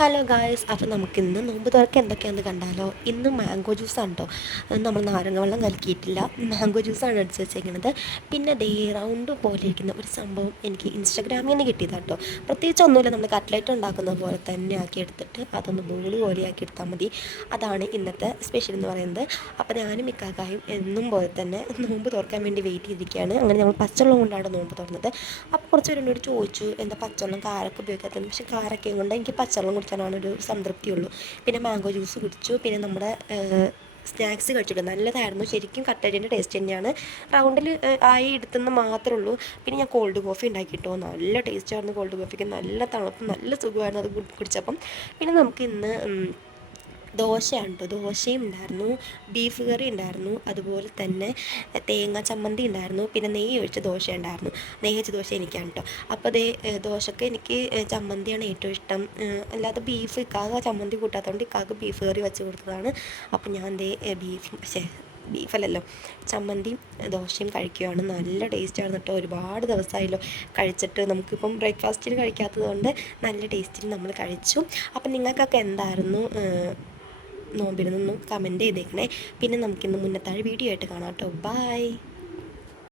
Hello guys, അപ്പോൾ നമുക്കിന്ന് നോമ്പ് തുറക്ക് എന്തൊക്കെയാണെന്ന് കണ്ടാലോ. ഇന്ന് മാംഗോ ജ്യൂസാണ് കേട്ടോ. നമ്മൾ നാരങ്ങ വെള്ളം കലക്കിയിട്ടില്ല, മാംഗോ ജ്യൂസാണ് അടിച്ച് വെച്ചേക്കുന്നത്. പിന്നെ ദേ റൗണ്ട് പോലെ ഇരിക്കുന്ന ഒരു സംഭവം എനിക്ക് ഇൻസ്റ്റാഗ്രാമിൽ നിന്ന് കിട്ടിയതാണ് കേട്ടോ. പ്രത്യേകിച്ച് ഒന്നുമില്ല, നമ്മൾ കട്ട്ലറ്റ് ഉണ്ടാക്കുന്ന പോലെ തന്നെ ആക്കി എടുത്തിട്ട് അതൊന്ന് ബോൾ പോലെ ആക്കി എടുത്താൽ മതി. അതാണ് ഇന്നത്തെ സ്പെഷ്യൽ എന്ന് പറയുന്നത്. അപ്പോൾ ഞാനും ഇക്കാക്കായും എന്നും പോലെ തന്നെ നോമ്പ് തുറക്കാൻ വേണ്ടി വെയിറ്റ് ചെയ്തിരിക്കുകയാണ്. അങ്ങനെ ഞങ്ങൾ പച്ചവെള്ളം കൊണ്ടാണ് നോമ്പ് തുറന്നത്. അപ്പോൾ കുറച്ച് പേര് എന്നോട് ചോദിച്ചു എന്താ പച്ചവെള്ളം കാരൊക്കെ ഉപയോഗിക്കാത്തത്. പക്ഷേ കാരൊക്കെ കൊണ്ട് എനിക്ക് പച്ചവെള്ളം കുടിക്കാനാണ് ഒരു സംതൃപ്തിയുള്ളൂ. പിന്നെ മാംഗോ ജ്യൂസ് കുടിച്ചു. പിന്നെ നമ്മുടെ സ്നാക്സ് കഴിച്ചിട്ട് നല്ലതായിരുന്നു. ശരിക്കും കട്ട്ലറ്റിൻ്റെ ടേസ്റ്റ് തന്നെയാണ്. റൗണ്ടിൽ ആയി എടുത്തെന്ന് മാത്രമേ ഉള്ളൂ. പിന്നെ ഞാൻ കോൾഡ് കോഫി ഉണ്ടാക്കിയിട്ടോ, നല്ല ടേസ്റ്റായിരുന്നു. കോൾഡ് കോഫിക്ക് നല്ല തണുപ്പ്, നല്ല സുഖമായിരുന്നു അത് കുടിച്ചപ്പം. പിന്നെ നമുക്ക് ഇന്ന് ദോശയാണ് കേട്ടോ. ദോശയും ഉണ്ടായിരുന്നു, ബീഫ് കറി ഉണ്ടായിരുന്നു, അതുപോലെ തന്നെ തേങ്ങ ചമ്മന്തി ഉണ്ടായിരുന്നു, പിന്നെ നെയ്യ് ഒഴിച്ച ദോശ ഉണ്ടായിരുന്നു. നെയ്യ് ഒഴിച്ച ദോശ എനിക്കാണ് കേട്ടോ. അപ്പോൾ അതേ ദോശക്ക് എനിക്ക് ചമ്മന്തിയാണ് ഏറ്റവും ഇഷ്ടം. അല്ലാതെ ബീഫ് ഇക്കാക ചമ്മന്തി കൂട്ടാത്തതുകൊണ്ട് ഇക്കാക്ക് ബീഫ് കറി വെച്ച് കൊടുത്തതാണ്. അപ്പോൾ ഞാൻ ബീഫല്ലല്ലോ, ചമ്മന്തിയും ദോശയും കഴിക്കുകയാണ്. നല്ല ടേസ്റ്റാണ് കേട്ടോ. ഒരുപാട് ദിവസമായല്ലോ കഴിച്ചിട്ട്. നമുക്കിപ്പം ബ്രേക്ക്ഫാസ്റ്റിന് കഴിക്കാത്തത് കൊണ്ട് നല്ല ടേസ്റ്റിൽ നമ്മൾ കഴിച്ചു. അപ്പം നിങ്ങൾക്കൊക്കെ എന്തായിരുന്നു നോമ്പിനൊന്നും കമൻറ്റ് ചെയ്തേക്കണേ. പിന്നെ നമുക്കിന്ന് മുന്നത്താഴ് വീഡിയോ ആയിട്ട് കാണാം കേട്ടോ. ബൈ.